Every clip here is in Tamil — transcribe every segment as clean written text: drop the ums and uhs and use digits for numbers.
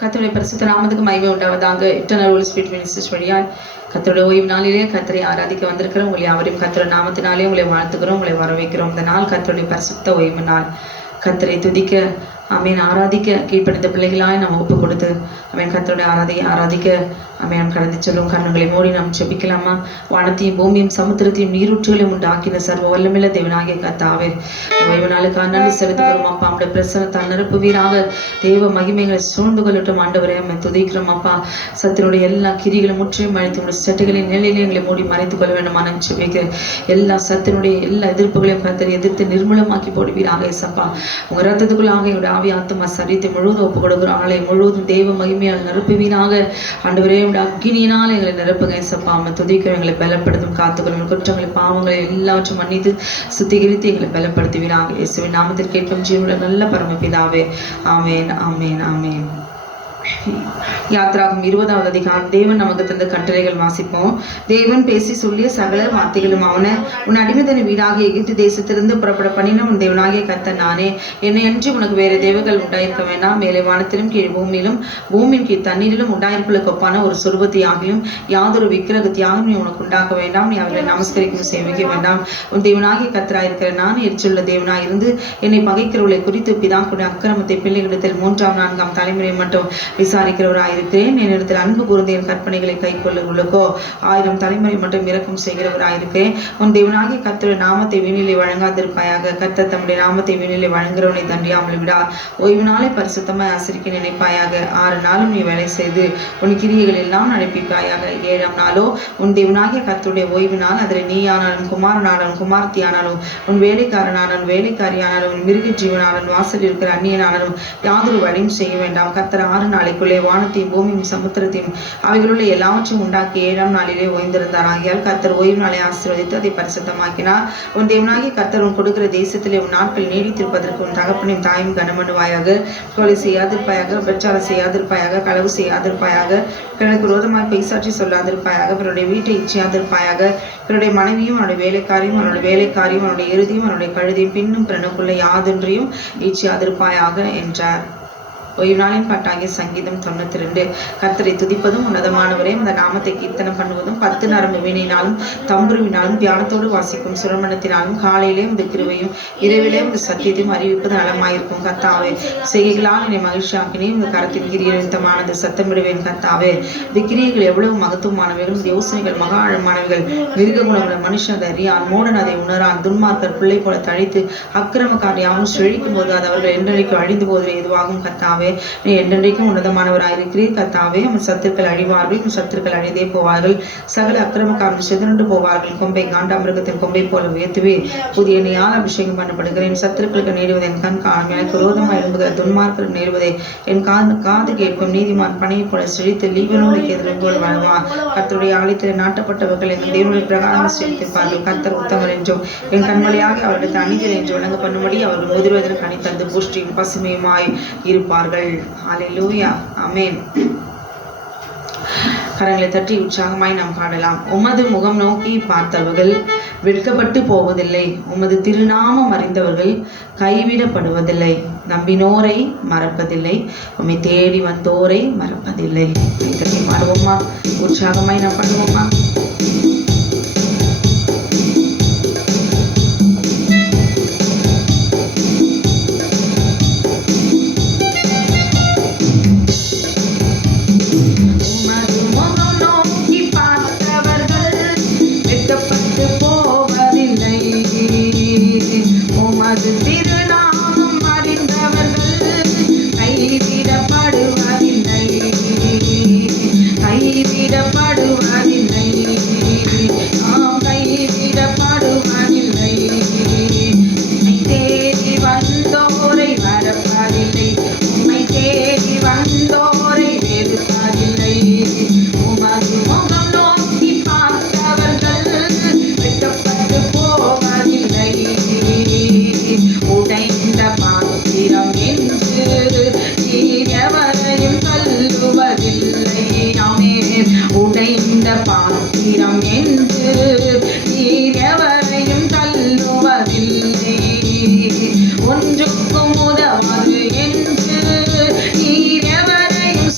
கர்த்தருடைய பரிசுத்த நாமத்துக்கு மகிமை உண்டாவதாக. இட்டர்னல் ஹோலி ஸ்பிரிட் மினிஸ்ட்ரிஸ் வழியாய் கர்த்தருடைய ஓய்வு நாளிலே கர்த்தரை ஆராதிக்க வந்திருக்கிறோம். உங்களை யாவரையும் கர்த்தருடைய நாமத்தினாலே உங்களை வாழ்த்துக்கிறோம், உங்களை வரவேற்கிறோம். இந்த நாள் கர்த்தருடைய பரிசுத்த ஓய்வு நாள். கர்த்தரை துதிக்க, ஆமேன், ஆராதிக்க கீழ்ப்படிந்த பிள்ளைகளாய் நாம் ஒப்பு கொடுத்து ஆமேன் கர்த்தருடைய ஆராதிக்க ஆமேன் கடந்து செல்லும். கண்ணுகளை மூடி நாம் ஜெபிக்கலாமா? வானத்தையும் பூமியும் சமுத்திரத்தையும் நீரூற்றுகளையும் உண்டாக்கின சர்வ வல்லமையுள்ள தேவனாகிய கர்த்தாவே, ஓய்வு நாளுக்காக நன்றி செலுத்துகிறோம் அப்பா. நம்முடைய பிரசன்னத்தால் நிரப்புவீராக. தேவ மகிமைகளை சூழ்ந்து கொள்ளட்டும் ஆண்டவரே. நம்ம துதிக்கிறோம் அப்பா. சத்தினுடைய எல்லா கிரிகளும் முற்றிலும் அழைத்து உடைய சட்டைகளின் நிலையிலே எங்களை மூடி மறைத்துக் கொள்ள வேண்டுமா நான் ஜெபிக்கிறேன். எல்லா சத்தினுடைய எல்லா எதிர்ப்புகளையும் கர்த்தரை எதிர்த்து நிர்மூலமாக்கி போடுவீராக. ஏசப்பா, உங்க ரத்தத்துக்குள்ளாக எங்களுடைய ஆவி ஆத்துமா சரீரத்தை முழுவதும் ஒப்பு கொடுக்குற ஆலை முழுவதும் தெய்வ மகிமையால் நிரப்புவீராக. ஆண்டவரே, அக்கினியினால் எங்களை நிரப்புங்க ஏசப்பா. நம்ம துதிக்கிறோம். எங்களை பலப்படுத்தும், காத்துக்கொள்ளும், குற்றங்களை பாவங்களை எல்லாவற்றும் மன்னித்து சுத்திகரித்து எங்களை பலப்படுத்துவீராக. இயேசுவின் நாமத்தில் கேட்கும் ஜீவனுள்ள நல்ல பரமபிதாவே, ஆமேன், ஆமேன், ஆமேன். யாத்ராகம் 20வது அதிகாரம். தேவன் நமக்கு தந்த கட்டளைகள் வாசிப்போம். தேவன் பேசி சொல்லிய சகல வார்த்தைகளும் அவன, உன் அடிமைத்தன வீடாகிய எகிப்து தேசத்திலிருந்து புறப்பட பண்ணின உன் தேவனாகிய கர்த்தர் நானே. என்னை அன்றி உனக்கு வேறு தேவர்கள் உண்டாயிருக்க வேண்டாம். மேலே வானத்திலும் கீழ் பூமியிலும் பூமியின் கீழ் தண்ணீரிலும் உண்டாயிருப்புகளுக்கு ஒப்பான ஒரு சொருபத்தியாகிலும் யாதொரு விக்கிரகத்தியாகவும் நீ உனக்கு உண்டாக்க வேண்டாம். நீ அவர்களை நமஸ்கரிக்கும் சேமிக்க வேண்டாம். உன் தேவனாகிய கர்த்தராயிருக்கிற நான் எரிச்சுள்ள தேவனாயிருந்து என்னை பகைக்கிறவர்களை குறித்து பிதாக்குடைய அக்கிரமத்தை பிள்ளைகளிடத்தில் 3ஆம் 4ஆம் தலைமுறை மட்டும் விசாரிக்கிறவராயிருக்கிறேன். என்னிடத்தில் அன்பு கூர்ந்து என் கற்பனைகளை கை கொள்ளுகளுக்கோ 1000 தலைமுறை மட்டும் இரக்கம் செய்கிறவராயிருக்கிறேன். உன் தேவனாகிய கர்த்தருடைய நாமத்தை வீணிலே வழங்காதிருப்பாயாக. கர்த்தர் தம்முடைய நாமத்தை வீணிலே வழங்குகிறவனை தண்டியாமல் விடார். ஓய்வு நாளை பரிசுத்தமாய் ஆசரிக்க நினைப்பாயாக. 6 நாளும் நீ வேலை செய்து உன் கிரியைகள் எல்லாம் நடப்பிப்பாயாக. 7ஆம் நாளோ உன் தேவனாகிய கர்த்தருடைய ஓய்வு நாள். அதில் நீயானாலும் குமாரனானாலும் குமார்த்தியானாலும் உன் வேலைக்காரனானாலும் வேலைக்காரியானாலும் உன் மிருக ஜீவனாலும் வாசல் இருக்கிற அந்நியனானாலும் யாதொரு வழியும் செய்ய வேண்டாம். கர்த்தர் 6 நாளைக்குள்ளே வானத்தையும் பூமியும் சமுத்திரத்தையும் அவைகளுள்ள எல்லாவற்றையும் உண்டாக்கி 7ஆம் நாளிலே ஓய்ந்திருந்தார். ஆகியால் கர்த்தர் ஓய்வு நாளை ஆசீர்வதித்து அதை பரிசுத்தமாக்கினார். உன் தேவனாகிய கர்த்தர் உன் கொடுக்கிற தேசத்திலே உன் நாட்கள் நீடித்திருப்பதற்கு உன் தகப்பனையும் தாயும் கனமனுவாயாக. கொலை செய்யாதிருப்பாயாக, விபச்சாரம் செய்யாதிருப்பாயாக, களவு செய்யாதிருப்பாயாக, பிறருக்கு விரோதமாய் பேசாட்சி சொல்லாதிருப்பாயாக, பிறருடைய வீட்டை இச்சையாதிருப்பாயாக, பிறருடைய மனைவியும் அவனுடைய வேலைக்காரியும் அவனுடைய இறுதியும் அவனுடைய கழுதியும் பின்னும் பிறனுக்குள்ள யாதொன்றையும் இச்சையாதிருப்பாயாக என்றார். ஓய்வு நாளின் பாட்டாகிய சங்கீதம் 92. கர்த்தரை துதிப்பதும் உன்னதமானவரே அந்த நாமத்தை கீர்த்தனம் பண்ணுவதும் 10 நரம்பு வீணையினாலும் தம்புருவினாலும் தியானத்தோடு வாசிக்கும் சுரமணத்தினாலும் காலையிலே இந்த கிருபையும் இரவிலே இந்த சத்தியத்தையும் அறிவிப்பது நலமாயிருக்கும். கர்த்தாவே, செய்கைகளால் என்னை மகிழ்ச்சியாக்கினே. இந்த கரத்தின் கிரிய நிமித்தமானது சத்தமிடுவேன். கர்த்தாவே, இந்த கிரியைகள் எவ்வளவு மகத்துவமானவைகள், இந்த யோசனைகள் மகா ஆழமானவைகள். மிருக குணமுள்ள மனுஷன் அதை அறியான், மூடன் அதை உணரான். துன்மார்க்கர் பிள்ளை போல தழித்து அக்கிரமக்காரர் யாவும் செழிக்கும் போது அது அவர்கள் என்றைக்கும் அழிந்து போவதில் எதுவாகும். கர்த்தாவே, நீ என்றென்றைக்கும் உன்னதமானவராயிருக்கிறீர். கர்த்தாவே, உன் சத்துருக்கள் அழிவார்கள், உன் சத்துருக்கள் அழிந்தே போவார்கள். சகல அக்கிரமக்காரர்கள் சிதறண்டு போவார்கள். கொம்பை காண்டாமிருகத்தின் கொம்பை போல உயர்த்துவே புதிய எண்ணெயால் அபிஷேகம் பண்ணப்படுகிறேன். சத்துருக்களுக்கு நேடுவதை என் கண் காணும். எனக்கு விரோதமாக எழும்புகிற துன்மார்க்கருக்கு நேடுவதை என் காது கேட்கும். நீதிமான் பனையை போல செழித்து லீபனோனுக்கு எதிரும் போல் வாழ்வான். கர்த்தருடைய ஆலயத்தில் நாட்டப்பட்டவர்கள் எங்கள் தேவனுடைய பிரகாரம் செழித்திருப்பார்கள். கர்த்தர் உத்தமர் என்றும் என் கண்மலையாக அவர்களுக்கு அநீதிகள் என்று வழங்க பண்ணும்படி அவர்கள் முதிர்வதற்கு அணி தந்து புஷ்டியும் பசுமையுமாய் இருப்பார்கள். ஹல்லேலூயா, ஆமென். கரங்களை தட்டி உற்சாகமாய் நாம் பாடலாம். உமது முகம் நோக்கி பார்த்தவர்கள் வெட்கப்பட்டு போவதில்லை. உமது திருநாமம் அறிந்தவர்கள் கைவிடப்படுவதில்லை. நம்பினோரை மறப்பதில்லை. உம்மை தேடி வந்தோரை மறப்பதில்லை. இதை பாடுவோமா? உற்சாகமாய் நாம் பாடுவோமா? ஒன்றுக்கும் உதவாது என்று நீர் எவரையும்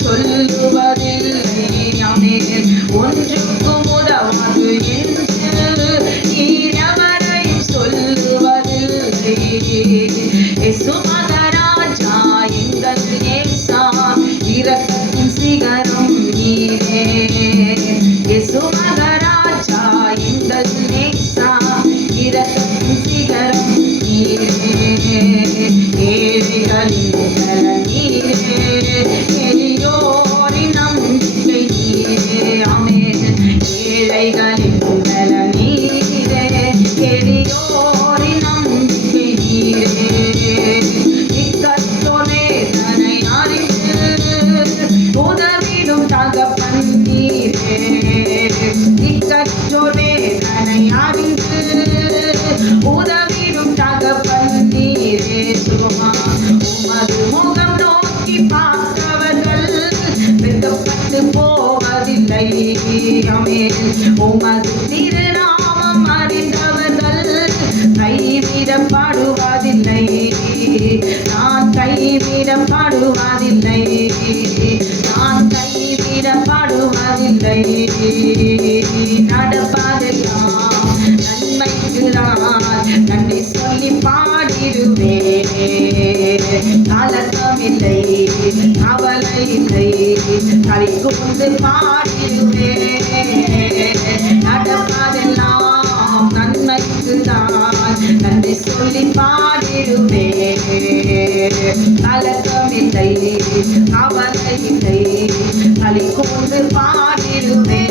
உமது திருநாமம் அறிந்தவர்கள் கைவிடப்படுவதில்லை. நான் கைவிடப்படுவதில்லை. நான் கைவிடப்படுவதில்லை. நடப்பதெல்லாம் நன்மைக்குதான் நன்றி சொல்லி பாடிடுவே. கலக்கமில்லை, கவலை இல்லை, களி கூர்ந்து பாடிடுவே. நடப்பதெல்லாம் நன்மைக்குதான் நன்றி சொல்லி பாடிடுவே. கலக்கமில்லை, கவலை இல்லை, களி கூர்ந்து பாடிடுவே.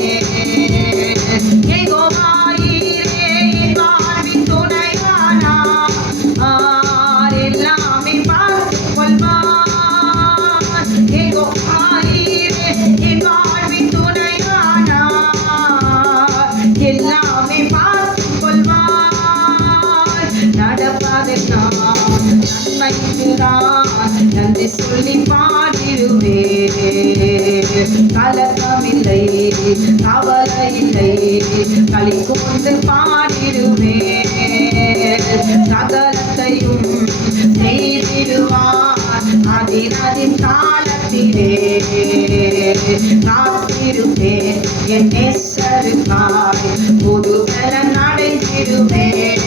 நன்றி சொல்லி பாடிடுவே. கலக்கமில்லை, கவலை இல்லை, களி கூர்ந்து பாடிடுவே. சகலத்தையும் செய்திடுவார் அதின் காலத்திலே. காத்திருப்பேன் என் நேசருக்காய் புது பலன் அடைந்திடுவேன்.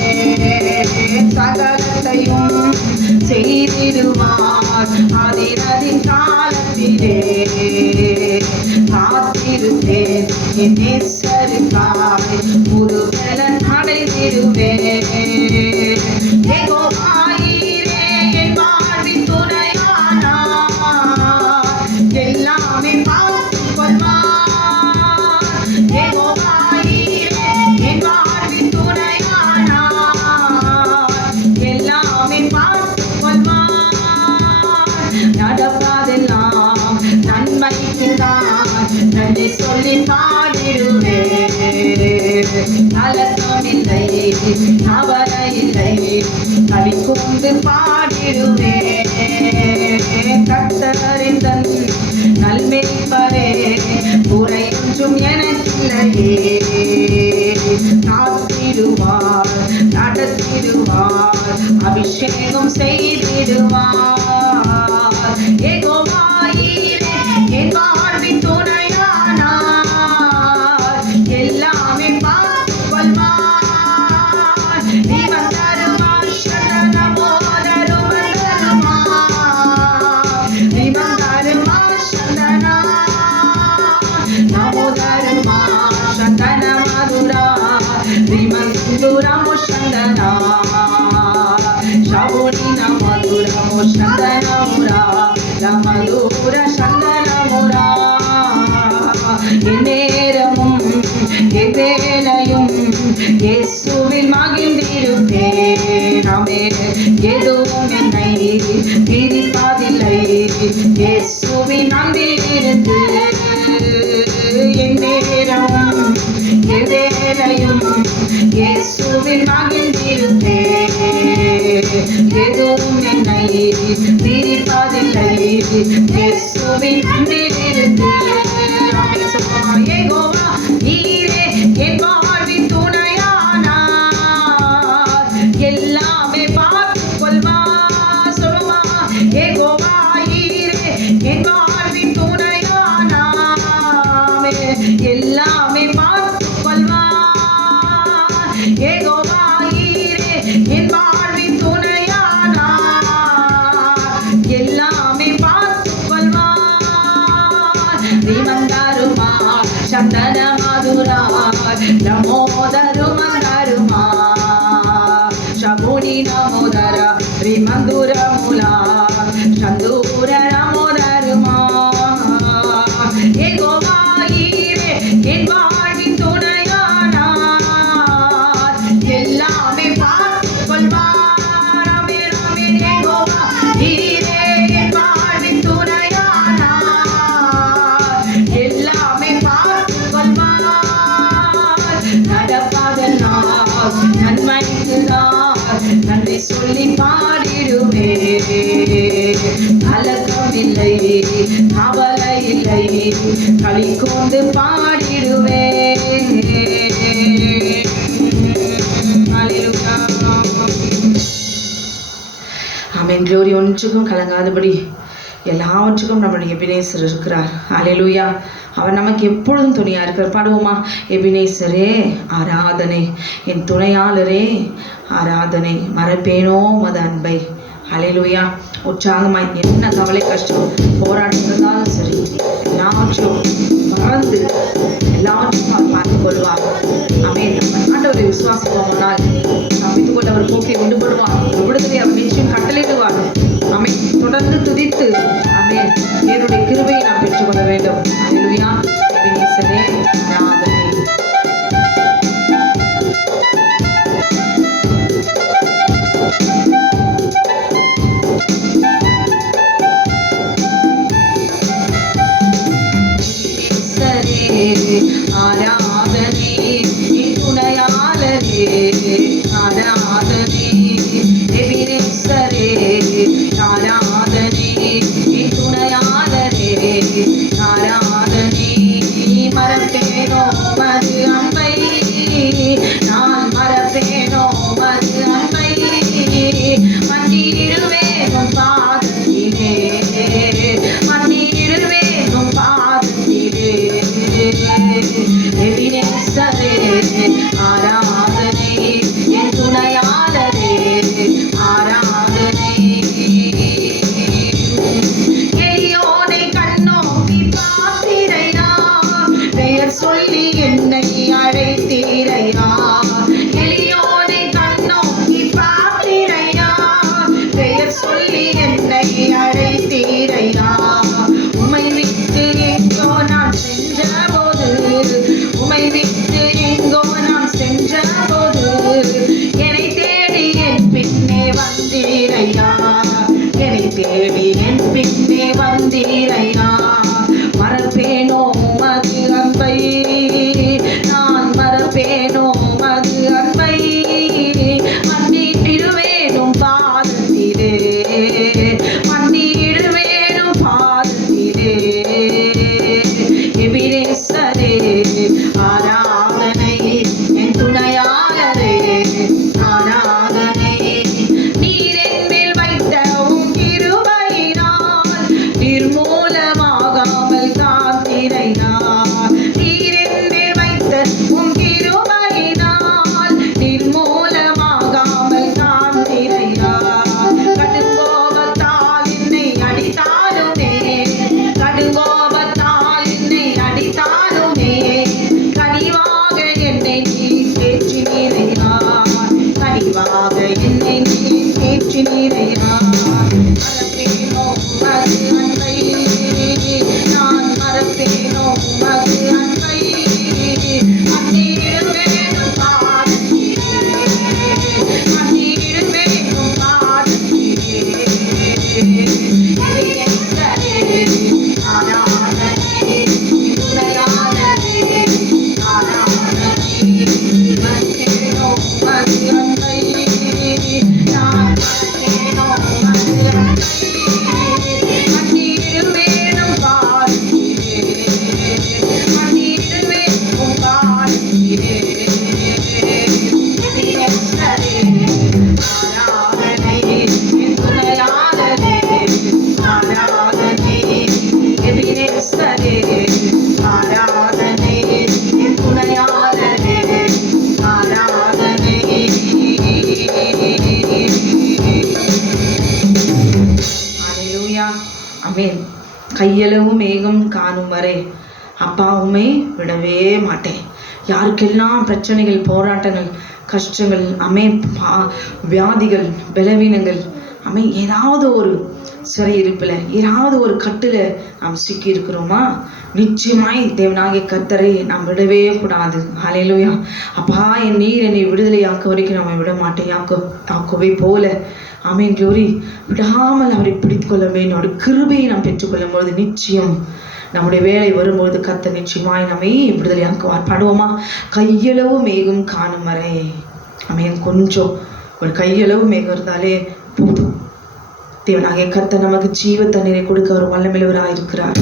சகலத்தையும் செய்திடுவார் அதின் காலத்திலே. காத்திருப்பேன் என் நேசருக்காய் புது பலன் அடைந்திடுவேன். என் வாழ்வின் துணையானார் எல்லாமே பார்த்துக் கொள்வார். என் வாழ்வின் துணையானார் எல்லாமே பார்த்துக் கொள்வார். நடப்பதெல்லாம் நன்மைக்குதான் நன்றி சொல்லி பாடிடுவே. கலக்கமில்லை, கவலை இல்லை, களி கூர்ந்து பாடிடுவே. கர்த்தரின் தன் நல்மேய்ப்பரே, குறை ஒன்றும் எனக்கில்லையே. காத்திடுவார், நடத்திடுவார், அபிஷேகம் செய்திடுவார். யெகோவாயீரே என் வாழ்வின் துணையானார் எல்லாமே பார்த்துக் கொள்வார். இவன் தருமா சதனமோ தருமா, இவன் தருமா சதனா நமோ தருமா சதன மதுரா இவன் சுதுரமோ சந்தனா சவுனி நமதுரமோ சந்தனமுரா மதுர சந்தனமுரா. எந்நேரமும் எவ்வேளையும் இயேசுவில் மகிழ்ந்திருப்பேன். எதுவும் என்னை பிரிப்பதில்லை. இயேசுவின் அன்பிலிருந்து எந்நேரமும் எவ்வேளையும் இயேசுவில் மகிழ்ந்திருப்பேன். எதுவும் என்னை பிரிப்பதில்லை. இயேசுவின் அன்பிலிருந்து. யெகோவாயீரே என் வாழ்வின் துணையானார் எல்லாமே பார்த்துக் கொள்வார். சொல்லுமா, யெகோவாயீரே என் வாழ்வின் துணையானார் எல்லாமே பார்த்துக் கொள்வார். யெகோவாயீரே என் வாழ்வின் துணையானார் எல்லாமே பார்த்துக் கொள்வார். விமந்தாருமா சந்தன மதுரா நமோதருமந்தருமா சபுனி நமோதர ரிமந்துர முலா சந்தூர நமோதருமா. யெகோவாயீரே என் வாழ்வின் துணையானார் எல்லாமே பார்த்துக் கொள்வார். யெகோவாயீரே என் வாழ்வின் துணையானார் எல்லாமே பார்த்துக் கொள்வார். நடப்பதெல்லாம் நன்மைக்குதான் நன்றி சொல்லி பாடிடுவே. கலக்கமில்லை, கவலை இல்லை, களி கூர்ந்து பாடிடுவே. ஆமென். க்ளோரி. ஒன்றுக்கும் கலங்காதபடி எல்லாவற்றுக்கும் நம்முடைய எபினேசர் இருக்கிறார். ஹல்லேலூயா. அவர் நமக்கு எப்பொழுதும் துணையா இருக்கிறார். பாடுவோமா? எபினேசரே ஆராதனை, என் துணையாளரே ஆராதனை, மறப்பேனோ மத அன்பை. ஹல்லேலூயா. உற்சாகமாய் என்ன கவலை கஷ்டம் போராட்டம் இருந்தாலும் சரி, எல்லாவற்றையும் மறந்து எல்லாவற்றையும் அவர் பார்த்து கொள்வார். ஆமென். ஆண்டவரை விசுவாசிப்போமானால் தப்பித்துக் கொண்டு அவர் போக்கை உண்டு பண்ணுவார். விடுதலை அவர் நிச்சயம் கட்டளையிடுவார். ஆமென். தொடர்ந்து துதித்து ஆமென் என்னுடைய கிருபையை நாம் பெற்றுக்கொள்ள வேண்டும். ஹல்லேலூயா. எபினேசரே ஆராதனை. ஆராதனை, துணையாளரே ஆராதனை, எபினேசரே ஆராதனை, துணையாளரே ஆராதனை, மறப்பேனோ மது அன்பை, நான் மறப்பேனோ மது அன்பை, மன்னிடுவேனும் பாதத்திலே, மன்னிடுவேனும் பாதத்திலே, எபினேசரே ஆராதனை, என் துணையாளரே ஆராதனை. எளியோனை கண்ணோக்கி பார்த்தீரையா, பெயர் சொல்லி என்னை அழைத்தீரையா, எளியோனை கண்ணோக்கி பார்த்தீரையா, பெயர் சொல்லி என்னை அழைத்தீரையா, உம்மை விட்டு எங்கோ நான் சென்ற போது, உம்மை விட்டு எங்கோ நான் சென்ற போது, என்னை தேடி என் பின்னே வந்தீரையா, என்னை தேடி என் பின்னே வந்தீரையா, மறப்பேனோ மது அன்பை, நான் மறப்பேனோ மது அன்பை, மன்னிடுவேனும் பாதத்திலே, மன்னிடுவேனும் பாதத்திலே, எபினேசரே ஆராதனை, என் துணையாளரே ஆராதனை, நீர் என் மேல் வைத்த உம் கிருபையினால் நிர்மூலமாகாமல் காத்தீரையா, நீர் என் மேல் வைத்த உம் கிருபையினால் நிர்மூலமாகாமல் காத்தீரையா, கடுங்கோபத்தால் என்னை அடித்தாலுமே, கடுங்கோபத்தால் என்னை அடித்தாலுமே, கனிவாக என்னை நீ தேற்றினீரையா, கனிவாக என்னை நீ தேற்றினீரையா, மறப்பேனோ மது அன்பை, நான் மறப்பேனோ மது அன்பை, மன்னிடுவேனும் பாதத்திலே, மன்னிடுவேனும் பாதத்திலே, எபினேசரே ஆராதனை, துணையாளரே ஆராதனை, மறப்பேனோ மது அன்பை, நான் மறப்பேனோ மது அன்பை, மன்னிடுவேனும் பாதத்திலே, மன்னிடுவேனும் பாதத்திலே, எபினேசரே ஆராதனை, என் துணையாளரே ஆராதனை, எபினேசரே ஆராதனை, என் துணையாளரே ஆராதனை. ஹல்லேலூயா. ஆமென். கையளவு மேகம் காணும் வரை அப்பா உம்மை விடவே மாட்டேன். யாருக்கெல்லாம் பிரச்சனைகள், போராட்டங்கள், கஷ்டங்கள், வியாதிகள், பலவீனங்கள், ஏதாவது ஒரு சிறையிருப்பில், ஏதாவது ஒரு கட்டில் நாம் சிக்கி இருக்கிறோமா, நிச்சயமாய் தேவனாகிய கர்த்தரை நாம் விடவே கூடாது. ஹல்லேலூயா. அப்பா என் நீர் என்னை விடுதலையாக்க வரைக்கும் நம்ம விட மாட்டேன். யாக்கோவை போல ஆமென். க்ளோரி. விடாமல் அவரை பிடித்து கொள்ள வேண்டும். அவருடைய கிருபையை நாம் பெற்றுக்கொள்ளும் பொழுது நிச்சயம் நம்முடைய வேலை வரும்போது கர்த்தர் நிச்சயமாய் நம்மை விடுதலையாக்குவார். பாடுவோமா? கையளவு மேகம் காணும் வரை. ஆமென். கொஞ்சம் ஒரு கையளவு மேகம் இருந்தாலே போதும். தேவனாகிய கர்த்தர் நமக்கு ஜீவ தண்ணீரை கொடுக்க அவர் வல்லமையுள்ளவராய் இருக்கிறார்.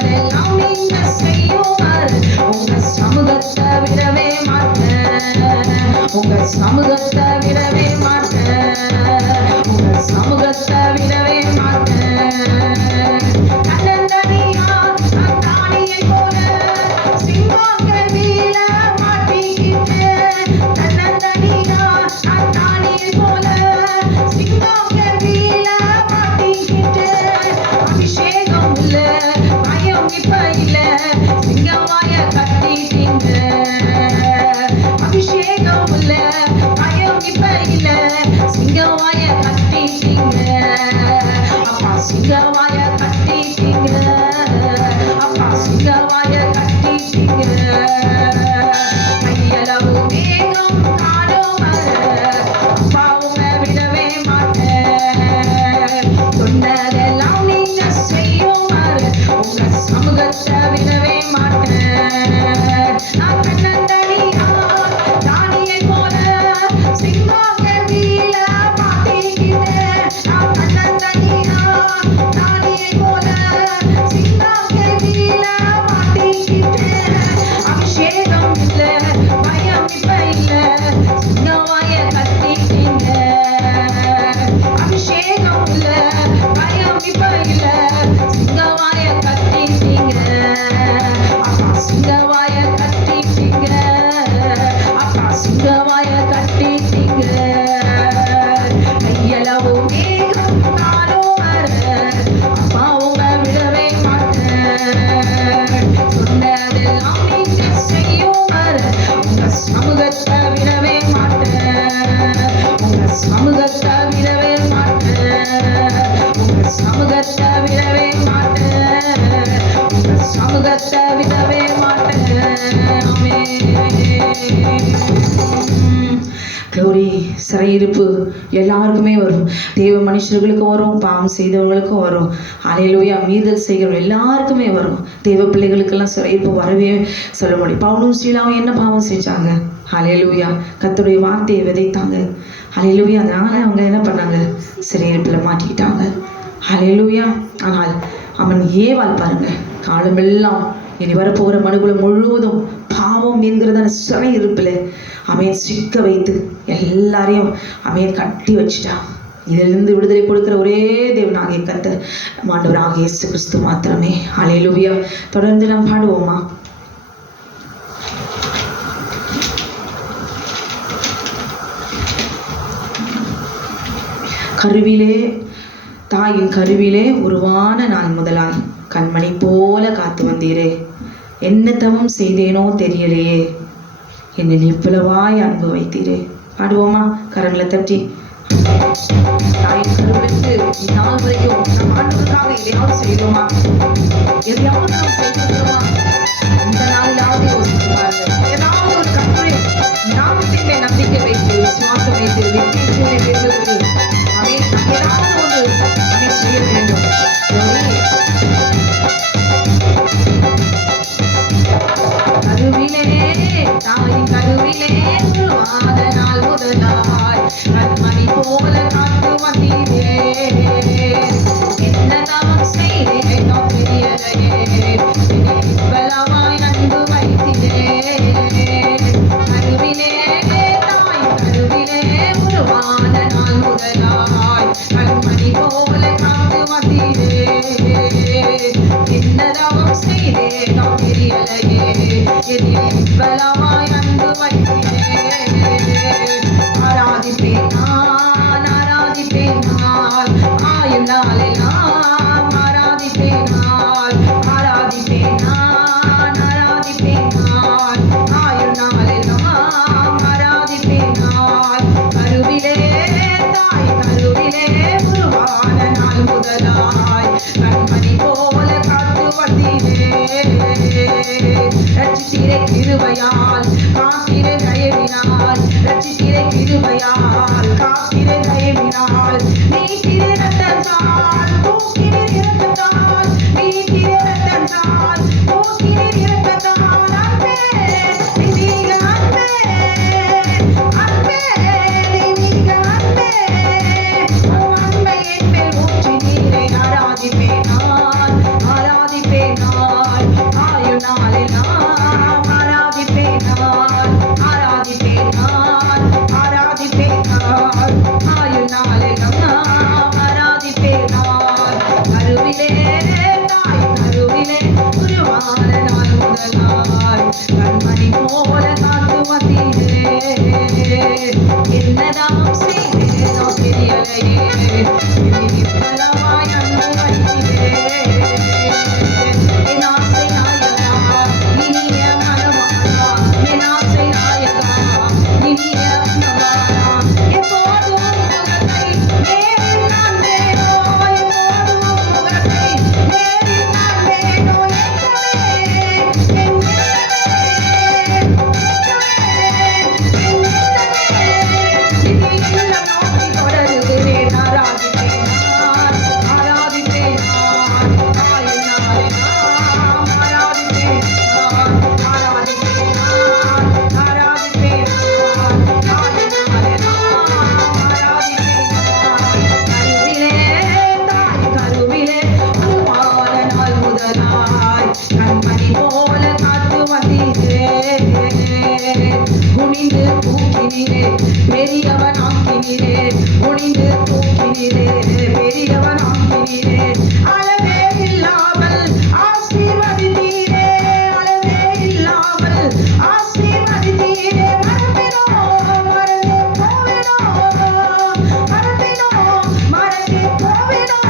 சொன்னதெல்லாம் நீங்க செய்யுமாறு உங்க சமூகத்தை விடவே மாட்டேன், உங்க சமூகத்தை விடவே மாட்டேன், உங்க சமூகத்தை விடவே மாட்டேன். தன்னந்தனியா நான் தானியை போல சிங்கங்கள் வீழ மாட்டிக்கிட்டு, தன்னந்தனியா நான் தானியை போல சிங்கங்கள் வீழ மாட்டிக்கிட்டு, அபிஷேகம் இல்ல பயம் இப்ப இல்ல சிங்கமாய கட்டிட்டீங்க, அபிஷேகம் இல்ல பயம் இப்ப இல்ல சிங்கமாய கட்டிட்டீங்க, அப்பா சிங்கமாய கட்டிட்டீங்க, அப்பா சிங்கமாய கட்டிட்டீங்க. கையளவு மேகம் காலம் வர அப்பாவுங்க விடவே மாட்டேன், சொன்னதெல்லாம் நீங்க செய்யுமாறு உங்க சமூகத்தை விடவே மாட்டேன். நான் தன்னந்தனியா தானியை போல சிங்கங்கள் வீழ மாட்டிக்கிட்டேன், நான் தன்னந்தனியா தானியை போல சிங்கங்கள் வீழ மாட்டிக்கிட்டேன், அபிஷேகம் இல்ல பயம் இப்ப இல்ல சிங்கமாய கட்டிட்டீங்க, அபிஷேகம் இல்ல பயம் இப்ப இல்ல சிங்கமாய கட்டிட்டீங்க, அப்பா சிங்கமாய கட்டிட்டீங்க, அப்பா சிங்கமாய கட்டிட்டீங்க. கையளவு மேகம் காலம் வர அப்பாவுங்க விடவே மாட்டேன், சொன்னதெல்லாம் நீங்க செய்யுமாறு உங்க சமூகத்தை விடவே மாட்டேன், உங்க சமூகத்தை விடவே மாட்டேன், உங்க சமூகத்தை விடவே மாட்டேன், உங்க சமூகத்தை விடவே மாட்டேன். க்ளோரி. சிறையிருப்பு எல்லாருக்குமே வரும், தேவ மனுஷர்களுக்கு வரும், பாவம் செய்தவர்களுக்கும் வரும், ஹல்லேலூயா. மீறுதல் செய்கிற எல்லாருக்குமே வரும், தேவ பிள்ளைகளுக்கெல்லாம் சிறையிருப்பு வரவே சொல்ல முடியும். பவுலும் சீலாவும் என்ன பாவம் செஞ்சாங்க? ஹல்லேலூயா. கர்த்தருடைய வார்த்தையை விதைத்தாங்க, ஹல்லேலூயா. அதனால அவங்க என்ன பண்ணாங்க? சிறையிருப்பில் மாட்டிக்கிட்டாங்க, ஹல்லேலூயா. ஆனால் அவன் ஏவாள் பாருங்க, காலமெல்லாம் இனி வரப்போகிற மனுக்குலம் முழுவதும் பாவம் என்கிறதான சிறையிருப்பில் அவன் சிக்க வைத்து எல்லாரையும் அவன் கட்டி வச்சுட்டான். இதிலிருந்து விடுதலை கொடுக்கிற ஒரே தேவனாகிய கர்த்தர் ஆண்டவராகிய இயேசு கிறிஸ்து மாத்திரமே. ஹல்லேலூயா. தொடர்ந்து நாம் பாடுவோமா? கருவிலே தாயின் கருவிலே உருவான நாள் முதலாய் கண்மணி போல காத்து வந்தீரே, என்ன தவம் செய்தேனோ தெரியலையே, என்னை இவ்வளவாய் அன்பு வைத்தீரே. பாடுவோமா? கரங்களை தட்டி. தாயின் கருவிலிருந்து இந்நாள் வரைக்கும் நம் ஆண்டவருக்காக எதையாவது செய்தோமா? எதையாவது நாம் செய்திருக்கிறோமா? இந்த நாளிலாவது யோசித்து பாருங்கள். ஏதாவது ஒரு கர்த்தருடைய நாமத்திலே நம்பிக்கை வைத்து விசுவாசம் வைத்து வெற்றி சூழலை பெறுவதற்கு ஏதாவது ஒன்று அதை செய்ய வேண்டும். கருவிலே தாயின் கருவிலே உருவான நாள் முதலாய் கண்மணி போல காத்து வந்தீரே, என்ன தவம் செய்தேனோ தெரியலையே, இவ்வளவாய் அன்பு வைத்தீரே. கருவிலே தாயின் கருவிலே உருவான நாள் முதலாய் கண்மணி போல காத்து வந்தீரே, என்ன தவம் செய்தேனோ தெரியலையே, இவ்வளவாய் அன்பு வைத்தீரே. ஆராதிப்பேன் நான், ஆராதிப்பேன் நான், ஆயுள் நாளெல்லாம் ஆராதிப்பேன் நான், ஆராதிப்பேன் நான், ஆராதிப்பேன் நான், ஆயுள் நாளெல்லாம் ஆராதிப்பேன் நான். கருவிலே தாய் கருவிலே உருவான நாள் முதலாய் கண்மணி போல காத்து வந்தீரே, ரட்சித்தீரே கிருபையால் காத்தீரே தயவினால் ஆயுள் நாளெல்லாம் ஆராதிப்பேன் நான், ஆராதிப்பேன் நான், ஆராதிப்பேன் நான், ஆயுள் நாளெல்லாம் ஆராதிப்பேன் நான். கருவிலே தாய் கருவிலே உருவான நாள் முதலாய் கண்மணி போல காத்து வந்தீரே. என்னதான் செய்தேனோ தெரியலையே, பலமாய் அன்பு வைத்தீரே. என் ஆசை நாயகா இனிய மனமானா, என் ஆசை நாயகா இனிய மனமானா, எப்போதும் முகத்தை நேரில் காண்பேனோ, எப்போதும் முகத்தை நேரில் காண்பேனோ. கண்மணி போல காத்து வந்தீரே. குனிந்து தூக்கினீரே பெரியவன் ஆக்கினீரே, குனிந்து தூக்கினீரே பெரியவன் ஆக்கினீரே. அளவே இல்லாமல் ஆசீர்வதித்தீரே, அளவே இல்லாமல் ஆசீர்வதித்தீரே. மறந்தினோ மறந்து போவினோ, மறந்தினோ மறந்து போவினோ.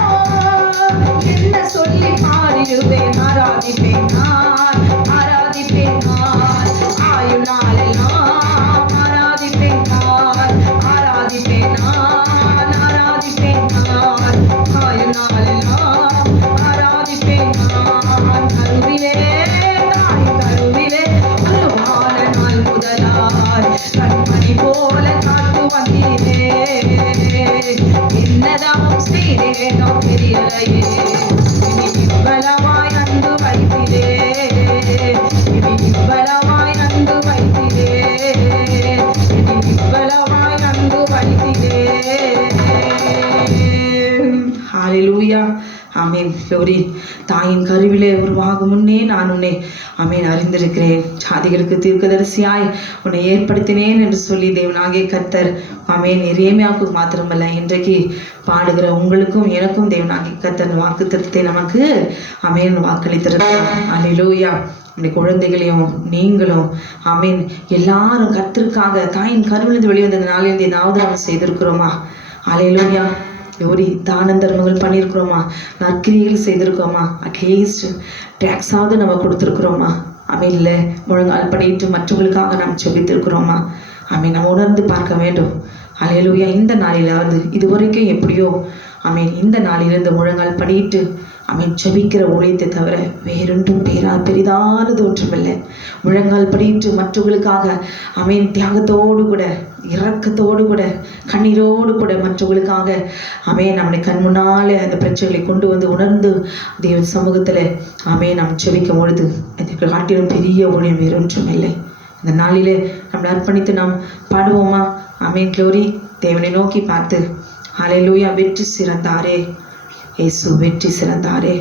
என்ன சொல்லி பாடிடுவேன், ஆராதிப்பேன் நான், ஆராதிப்பேன் நான், ஆயுள் நாளெல்லாம் ஆராதிப்பேன் நான், ஆராதிப்பேன் நான், ஆராதிப்பேன் நான், ஆயுள் நாளெல்லாம் ஆராதிப்பேன் நான். கருவிலே தாய் கருவிலே உருவான நாள் முதலாய் கண்மணி போல காத்து வந்தீரே. என்னதான் செய்தேனோ தெரியலையே, பலமாய் அன்பு வைத்திரே, பலமாய் அன்பு வைத்திரே, பலமாய் அன்பு வைத்திரே. ஹல்லேலூயா. ஆமேன். லோரி, தாயின் கருவிலே உருவாகும் முன்னே நான் உன்னை ஆமேன் அறிந்திருக்கிறேன், ஜாதிகளுக்கு தீர்க்கதரிசியாய் உன்னை ஏற்படுத்தினேன் என்று சொல்லி தேவனாகிய கர்த்தர் ஆமேன் எரேமியாவுக்கு மாத்திரமல்ல இன்றைக்கு பாடுகிற உங்களுக்கும் எனக்கும் தேவனாகிய கர்த்தர் வாக்குத்தத்தத்தை நமக்கு ஆமேன் வாக்களித்திருக்கிறார். அல்லேலூயா. நம்முடைய குழந்தைகளையும் நீங்களும் ஆமேன் எல்லாரும் கர்த்தருக்காக தாயின் கருவிலிருந்து வெளிவந்த நாளில் ஏதாவது நம்ம செய்திருக்கிறோமா? அல்லேலூயா. ஒரு தான தர்மங்கள் பண்ணியிருக்கிறோமா? நற்கிரிகள் செய்திருக்கோமா? அட்லீஸ்ட் டேக்ஸாவது நம்ம கொடுத்துருக்குறோமா? அவன் இல்லை முழங்கால் பண்ணிட்டு மற்றவங்களுக்காக நாம் செபித்திருக்கிறோமா? அவன் நம்ம உணர்ந்து பார்க்க வேண்டும். அல்லேலூயா. இந்த நாளிலாவது இதுவரைக்கும் எப்படியோ அவன் இந்த நாளிலிருந்து முழங்கால் பண்ணிட்டு அவன் செபிக்கிற ஊழியத்தை தவிர வேறொன்றும் பெரிதானது ஒன்றுமில்லை. முழங்கால் படிட்டு மற்றவர்களுக்காக அவன் தியாகத்தோடு கூட இரக்கத்தோடு கூட கண்ணீரோடு கூட மற்றவர்களுக்காக அவன் நம்முடைய கண் முன்னாலே அந்த பிரச்சனைகளை கொண்டு வந்து உணர்ந்து தேவ சமூகத்தில் அவன் நாம் செபிக்கும் பொழுது அதுக்கு காட்டிலும் பெரிய ஊழியம் வேறொன்றும் இல்லை. இந்த நாளிலே நம்மளை அர்ப்பணித்து நாம் பாடுவோமா? ஆமென். க்ளோரி. தேவனை நோக்கி பார்த்து ஹல்லேலூயா. வெற்றி சிறந்தாரே இயேசு, வெற்றி சிறந்தாரே.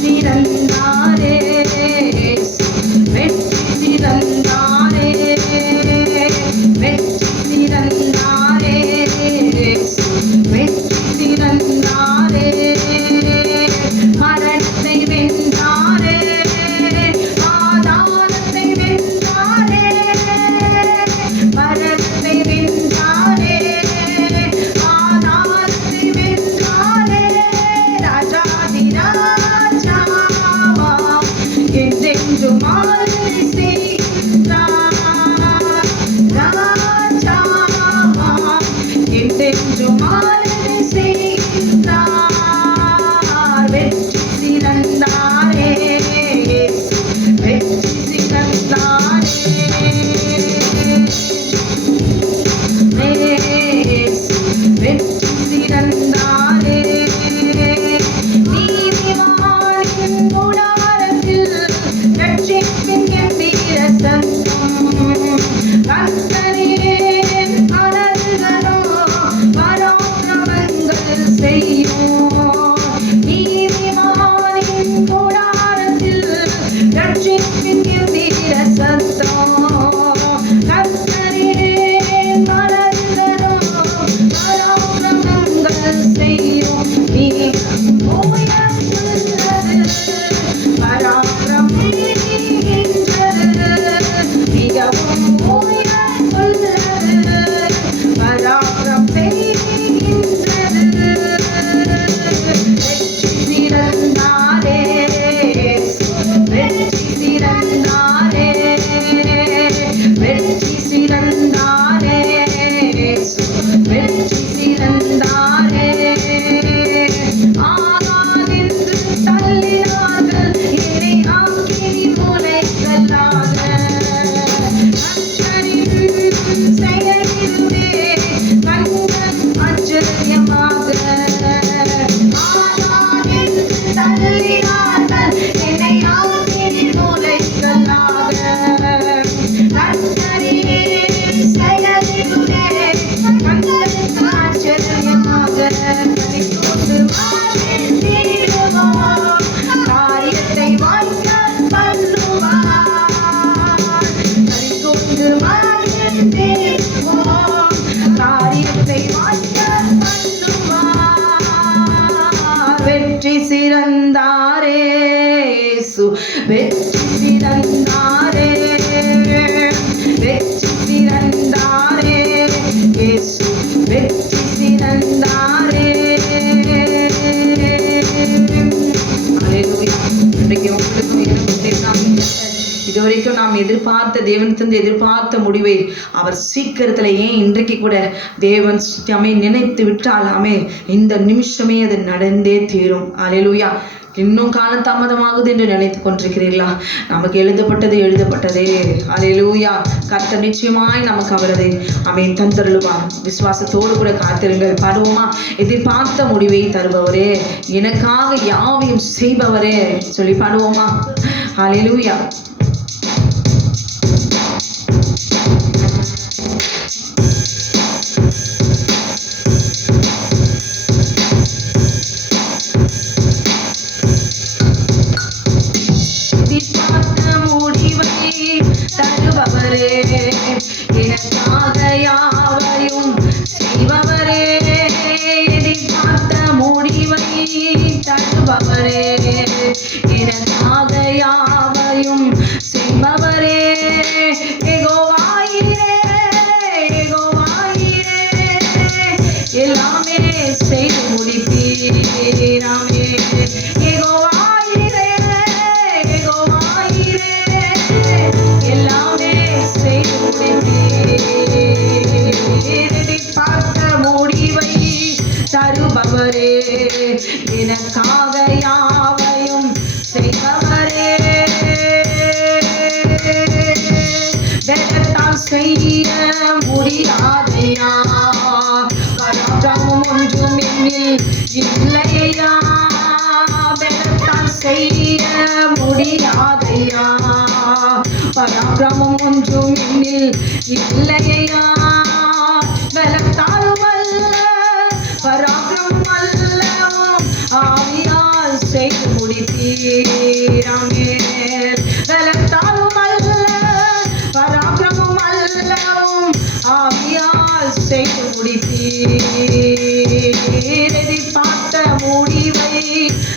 சிறந்தாரே இயேசு வெற்றி பிறந்தாரே, வெற்றி பிறந்தாரே, இயேசு வெற்றி பிறந்தாரே. அல்லேலூயா. இன்றைக்கு உங்களுக்கும் எனக்கும் இதுவரைக்கும் நாம் எதிர்பார்த்த தேவனிடத்திலிருந்து எதிர்பார்த்த முடிவை அவர் சீக்கிரத்துல, ஏன் இன்றைக்கு கூட தேவன் சுத்தமே நினைத்து விட்டாலாமே இந்த நிமிஷமே அது நடந்தே தீரும். அல்லேலூயா. இன்னும் காலம் தாமதமாகுது என்று நினைத்து கொண்டிருக்கிறீர்களா? நமக்கு எழுதப்பட்டதே. அல்லேலூயா. கர்த்தர் நிச்சயமாய் நமக்கு அவரது அவன் தந்தருளுவார். விசுவாசத்தோடு கூட காத்திருங்கள். பாடுவோமா? எதிர்பார்த்த முடிவை தருபவரே, எனக்காக யாவையும் செய்பவரே சொல்லி பாடுவோமா? அல்லேலூயா. தருபவரே, எனக்காக யாவையும் செய்பவரே, எதிர்பார்த்த முடிவை தருபவரே, எனக்காக யாவையும் செய்பவரே, யெகோவாயிரே, யெகோவாயிரே, எல்லாமே செய்து முடிப்பீராமே. யெகோவாயிரே, யெகோவாயிரே, எல்லாமே செய்து பார்த்த முடிவை தருபவரே, எனக்காக யாவையும் செய்பவரே, வெள்ளத்தால் செய்ய முடியாதையா, பராக்கிரமம் ஒன்றும் என்னில் இல்லையா, வெள்ளத்தால் செய்ய முடியாதையா, பராக்கிரமம் ஒன்றும் என்னில் இல்லையா, பலத்தாலும் அல்ல பராக்கிரமம் அல்லவும் ஆவியால் செய்து முடிப்பீராமே. பலத்தாலும் அல்ல பராக்கிரமம் அல்லவும் ஆவியால் செய்து முடிப்பீர். எதிர்பார்த்த முடிவை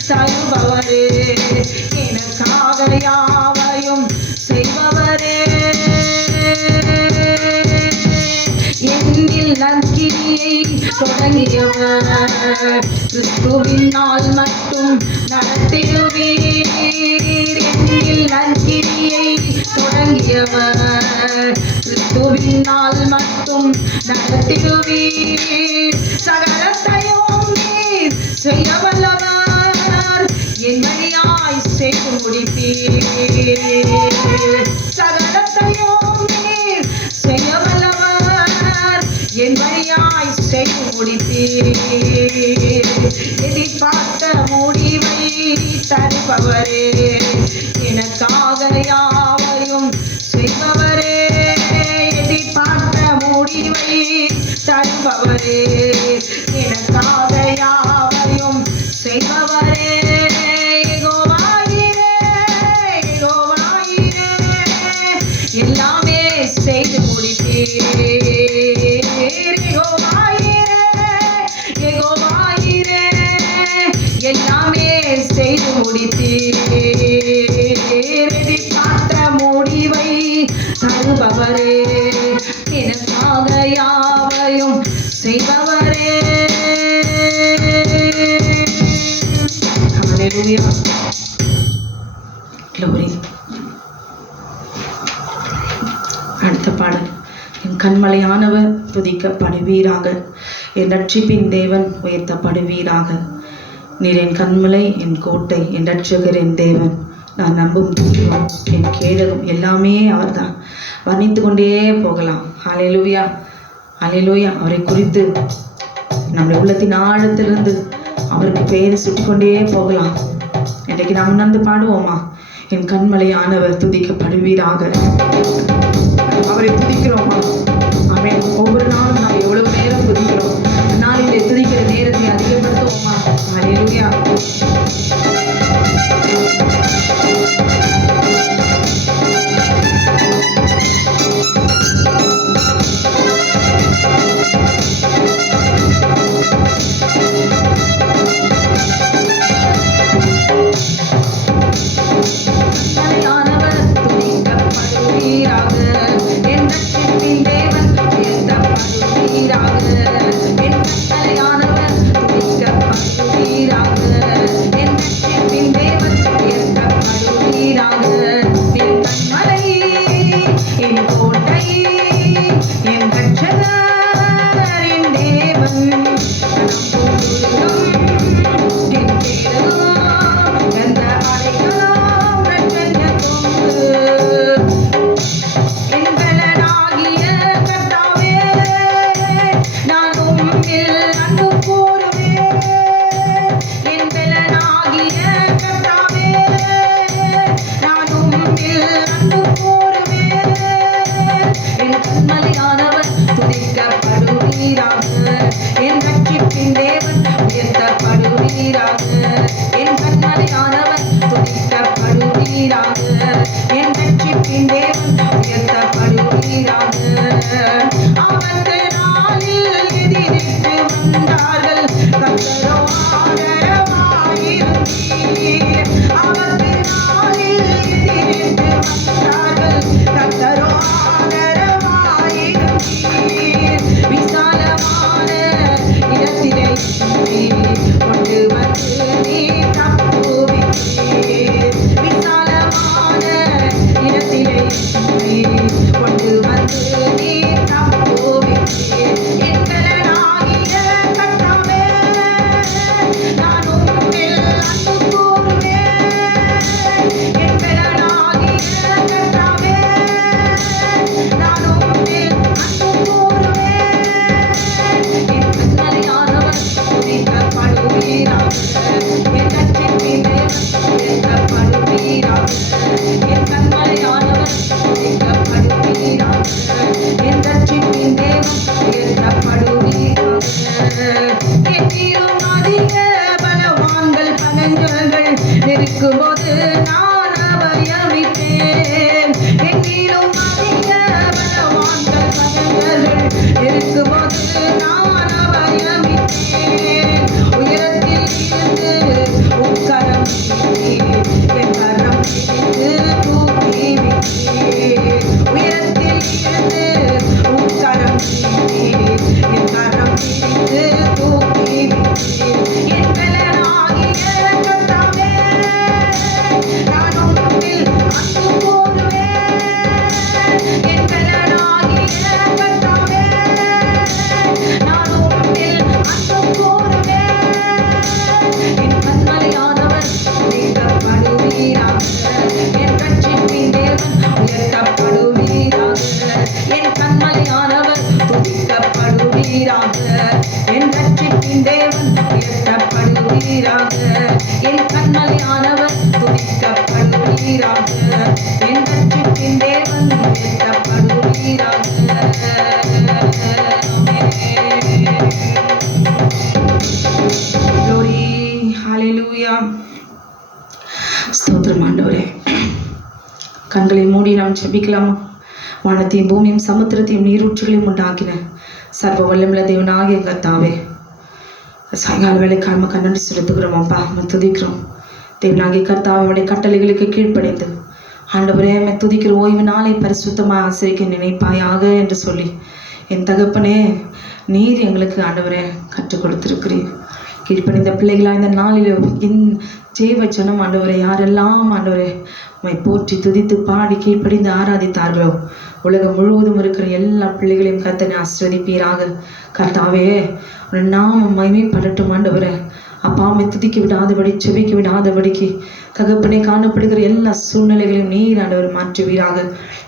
தருபவரே, எனக்காக யாவையும் செய்பவரே, என்னில் நற்கிரியை தொடங்கியவர் கிறிஸ்துவினால் மட்டும் நடத்திடுவீர். என்னில் நற்கிரியை தொடங்கியவர் கிறிஸ்துவினால் மட்டும் நடத்திடுவீர். சகலத்தையும் நீர் செய்ய வல்லவர், என் வழியாய் செய்து முடிப்பீர். சகலத்தையும் நீர் செய்ய வல்லவர், என் வழியாய் செய்து முடிப்பீர். எதிர்பார்த்த முடிவை தருபவரே, எனக்காக யாவையும் செய்பவரே, எதிர்பார்த்த முடிவை தருபவரே, எனக்காக யாவையும் செய்பவரே, எல்லாமே செய்து முடிப்பீர். யெகோவாயிரே, எல்லாமே செய்து முடிப்பீர். எதிர்பார்த்த முடிவை தருபவரே, எனக்காக யாவையும் செய்பவரே. அல்லேலூயா. Glory. அடுத்த பாடல். என் கண்மலையானவர் துதிக்கப்படுவீராக, என் ரட்சிப்பின் தேவன் உயர்த்தப்படுவீராக. நீர் என் கண்மலை, என் கோட்டை, என் ரட்சகர், என் தேவன், நான் நம்பும் தெய்வம், என் கேடகம், எல்லாமே அவர்தான். வர்ணித்து கொண்டே போகலாம். ஹல்லேலூயா, ஹல்லேலூயா. அவரை குறித்து நம்முடைய உள்ளத்தின் ஆழத்திலிருந்து அவருக்கு பெயரை சுட்டிக்கொண்டே போகலாம். இன்றைக்கு நாம் உணர்ந்து பாடுவோமா? என் கண்மலையானவர் துதிக்கப்படுவீராக. அவரை துதிக்கிறோமா? ஆமென். ஒவ்வொரு நாளும் நாம் எவ்வளவு நேரம் துதிக்கிறோம். நாளிலே துதிக்கிற நேரத்தை அதிகப்படுத்துவோமா? ஹல்லேலூயா. என் ரட்சிப்பின் தேவன் உயர்த்தப்படுவீராக. ஆபத்து நாளில் எதிரிட்டு வந்தார்கள், கர்த்தரோ ஆதரவாயிருந்தீர். ஆபத்து நாளில் எதிரிட்டு வந்தார்கள், கர்த்தரோ ஆதரவாயிருந்தீர். விசாலமான இடத்திலே கொண்டு வந்து நீர் தப்புவித்தீர். விசாலமான இடத்திலே கொண்டு வந்து நீர் தப்புவித்தீர். என்களாகிய கர்த்தாவே, நான் உம்மில் அன்பு கூறுவேன். என்களாகிய கர்த்தாவே, நான் உம்மில் அன்பு கூறுவேன். என் கண்மலையானவர் துதிக்கப்படுவீராக. என் ரட்சிப்பின் தேவன் உயர்த்தப்படுவீராக. என் கண்மலையானவர் துதிக்கப்படுவீராக. என் ரட்சிப்பின் தேவன் உயர்த்தப்படுவீராக. எத்தீரும் அதிக பலவான்கள் பகஞ்சர்கள் நெருக்கும்போது நான் அபயமிட்டேன். எத்தீரும் அதிக பலவான்கள் பகஞ்சர்கள் நெருக்கும்போது நான் அபயமிட்டேன். உயரத்தில் இருந்து உட்கரம் என் கரம் பிடித்து தூக்கி விட்டீர். உயரத்தில் இருந்து உட்கரம் என் கரம் பிடித்து தூக்கி விட்டீர். என் பலனாகிய கர்த்தாவே, நான் உம்மில் அன்பு கூறுவேன். என் பலனாகிய கர்த்தாவே, நான் உம்மில் அன்பு கூறுவேன். என் கண்மலையானவர் உயர்த்தப்படுவீராக. என் ரட்சிப்பின் தேவன் உயர்த்தப்படுவீராக. என் கண்மலையானவர் துதிக்கப்படுவீராக. என் ரட்சிப்பின் தேவன் உயர்த்தப்படுவீராக. என் கண்மலையானவர் துதிக்கப்படுவீராக. என் ரட்சிப்பின் தேவன் உயர்த்தப்படுவீராக. Glory, hallelujah. ஸ்தோத்திரம் ஆண்டவரே. கண்களை மூடி நாம் ஜெபிக்கலாமா? வானத்தையும் பூமியும் சமுத்திரத்தையும் நீரூற்றுகளையும் உண்டாக்கின சர்வ வல்லமுள்ள தேவனாகிய கர்த்தாவே, சாயங்கால வேலைக்காக உமக்கு நன்றி செலுத்துகிறோம் அப்பா. உம்மை துதிக்கிறோம் தேவனாகிய கர்த்தாவே. உம்முடைய கட்டளைகளுக்கு கீழ்ப்படிந்து ஆண்டவரே உம்மை துதிக்கிற ஓய்வு நாளை பரிசுத்தமாக ஆசிரிக்க நினைப்பாயாக என்று சொல்லி என் தகப்பனே, நீர் எங்களுக்கு ஆண்டவரே கற்றுக் கொடுத்திருக்கிறீர். கீழ்ப்படிந்த பிள்ளைகளாக இந்த நாளில் என் ஜெய்வ ஜனம் ஆண்டவரை யாரெல்லாம் ஆண்டவரே உம்மை போற்றி துதித்து பாடி கீழ்ப்படிந்து ஆராதித்தார்களோ, உலகம் முழுவதும் இருக்கிற எல்லா பிள்ளைகளையும் கர்த்தனை ஆசீர்வதிப்பீராக. கர்த்தாவே, உன் நாமம் மகிமைப்படட்டும் ஆண்டவரே. அப்பா, உம்மை துதிக்க விடாதபடி செபிக்க விடாதபடிக்கு தகப்பனே காணப்படுகிற எல்லா சூழ்நிலைகளையும் நீர் ஆண்டவர் மாற்றுவீராக.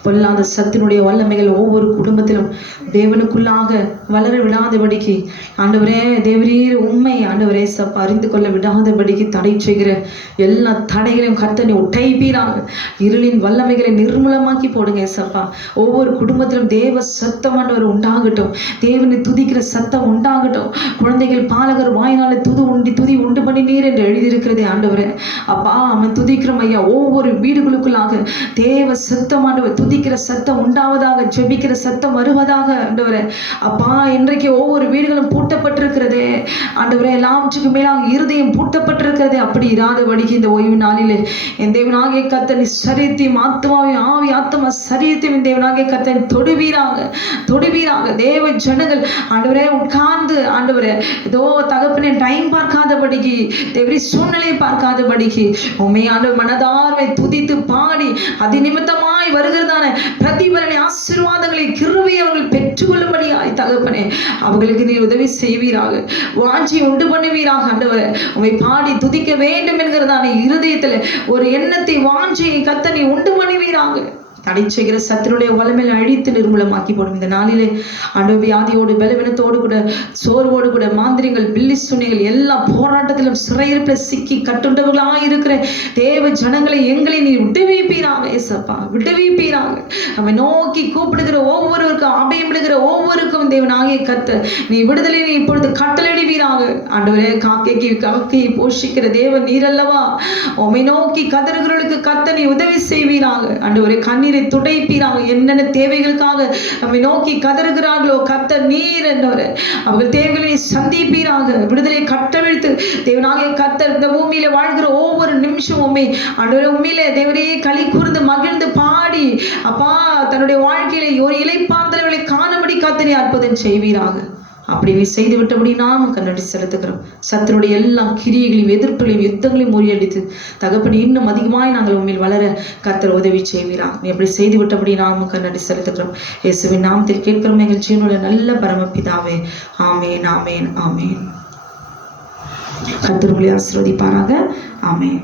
பொல்லாத சத்தினுடைய வல்லமைகள் ஒவ்வொரு குடும்பத்திலும் தேவனுக்குள்ளாக வளர விடாதபடிக்கு ஆண்டவரே, தேவரீர் உண்மை ஆண்டவரே சப்பா அறிந்து கொள்ள விடாதபடிக்கு தடை செய்கிற எல்லா தடைகளையும் கர்த்தனை உடைப்பீராக. இருளின் வல்லமைகளை நிர்மூலமாக்கி போடுங்க சப்பா. ஒவ்வொரு குடும்பத்திலும் தேவ சத்தம் ஆண்டவர் உண்டாகட்டும். தேவனை துதிக்கிற சத்தம் உண்டாகட்டும். குழந்தைகள் பாலகர் வாயினாலே துதி உண்டு பண்ணி நீர் என்று எழுதியிருக்கிறதே ஆண்டவரே. அப்பா, அவன் துதிக்கிறோம் ஐயா. ஒவ்வொரு வீடுகளுக்குள்ளாக தேவ சத்தம் ஆண்டவர் துதிக்கிற சத்தம் உண்டாவதாக, ஜெபிக்கிற சத்தம் வருவதாக ஆண்டவரே. அப்பா, இன்றைக்கு ஒவ்வொரு வீடுகளும் பூட்டப்பட்டிருக்கிறதே ஆண்டவரே. எல்லாவற்றுக்கும் மேலாக இருதயம் பூட்டப்பட்டிருக்கிறதே. அப்படி இராதபடிக்கு இந்த ஓய்வு நாளிலே என் தேவனாகிய கர்த்தனை சரீரத்தையும் ஆத்மாவையும் ஆவி ஆத்மா சரீரத்தையும் தேவனாகிய கர்த்தனை தொடுவீராக. தேவ ஜனங்கள் ஆண்டவரே உட்கார்ந்து ஆண்டவரே ஏதோ தகப்பனே டைம் பார்க்காதபடிக்கு, தேவரி சூழ்நிலையை பார்க்காதபடிக்கு உண்மையான மனதார்வை துதித்து பாடி அது நிமித்தமாய் வருகிறதான பிரதிபலனை ஆசீர்வாதங்களை கிருபை அவர்கள் பெற்றுக்கொள்ளும்படியாய் தகப்பனே அவர்களுக்கு நீர் உதவி செய்வீராக. வாஞ்சி உண்டு பண்ணுவீராக ஆண்டவரே. உம்மை பாடி துதிக்க வேண்டும் என்கிறதான இருதயத்தில் ஒரு எண்ணத்தை வாஞ்சியை கர்த்தனை உண்டு பண்ணுவீராக. தடை செய்கிற சத்தினுடைய வல்லமையை அழித்து நிர்மூலமாக்கி போடும் இந்த நாளிலே ஆண்டவர். வியாதியோடு பலவீனத்தோடு கூட சோர்வோடு கூட மாந்திரிகள் பில்லி சுனிகள் எல்லா போராட்டத்திலும் சிறையிருப்பில் சிக்கி கட்டுண்டவர்களாக இருக்கிற தேவ ஜனங்களை எங்களை நீர் விடுவிப்பீராக ஏசப்பா, விடுவிப்பீராக. செய்வீராக. நம்மை நோக்கி கூப்பிடுகிற ஒவ்வொருவருக்கும் அபயமிடுகிற ஒவ்வொருக்கும் தேவனாகிய கர்த்தர் நீ விடுதலை நீ இப்பொழுது கட்டளையிடுவீராக. ஆண்டவரே, காக்கையை போஷிக்கிற தேவன் நீரல்லவா, உம்மை நோக்கி கதறுகிறவர்களுக்கு கர்த்தர் நீ உதவி செய்வீராக. ஆண்டவரே, கண்ணீரை துடைப்பீராக. என்னென்ன தேவைகளுக்காக நம்மை நோக்கி கதறுகிறார்களோ கர்த்தர் நீர் என்றவரே அவர்கள் தேவைகளை சந்திப்பீராக. விடுதலை கட்டவிழ்த்து தேவனாகிய கர்த்தர் இந்த பூமியில வாழ்கிற ஒவ்வொரு நிமிஷம் உண்மை ஆண்டவரே உண்மையிலே தேவரையே களி கூர்ந்து மகிழ்ந்து பாடி அப்பா தன்னுடைய வாழ்க்கையில ஒரு இலைப்பார்ந்தவர்களை காணபடி கர்த்தர் நீ அற்புதம் செய்வீராக. அப்படி நீ செய்து விட்டபடி நாம் கண்ணடி செலுத்துகிறோம். சத்துருடைய எல்லா கிரியைகளையும் எதிர்ப்புகளையும் யுத்தங்களையும் முறியடித்து தகப்படி இன்னும் அதிகமாய் நாங்கள் உண்மையில் வளர கர்த்தர் உதவி செய்வீரா. நீ அப்படி செய்து விட்டபடி நாம் கண்ணடி செலுத்துகிறோம். இயேசுவின் நாமத்தில் கேட்கிறோம் எங்கள் ஜீவனுள்ள நல்ல பரமபிதாவே. ஆமேன், ஆமேன், ஆமேன். கர்த்தர் உங்களை ஆசீர்வதிப்பாராக. ஆமேன்.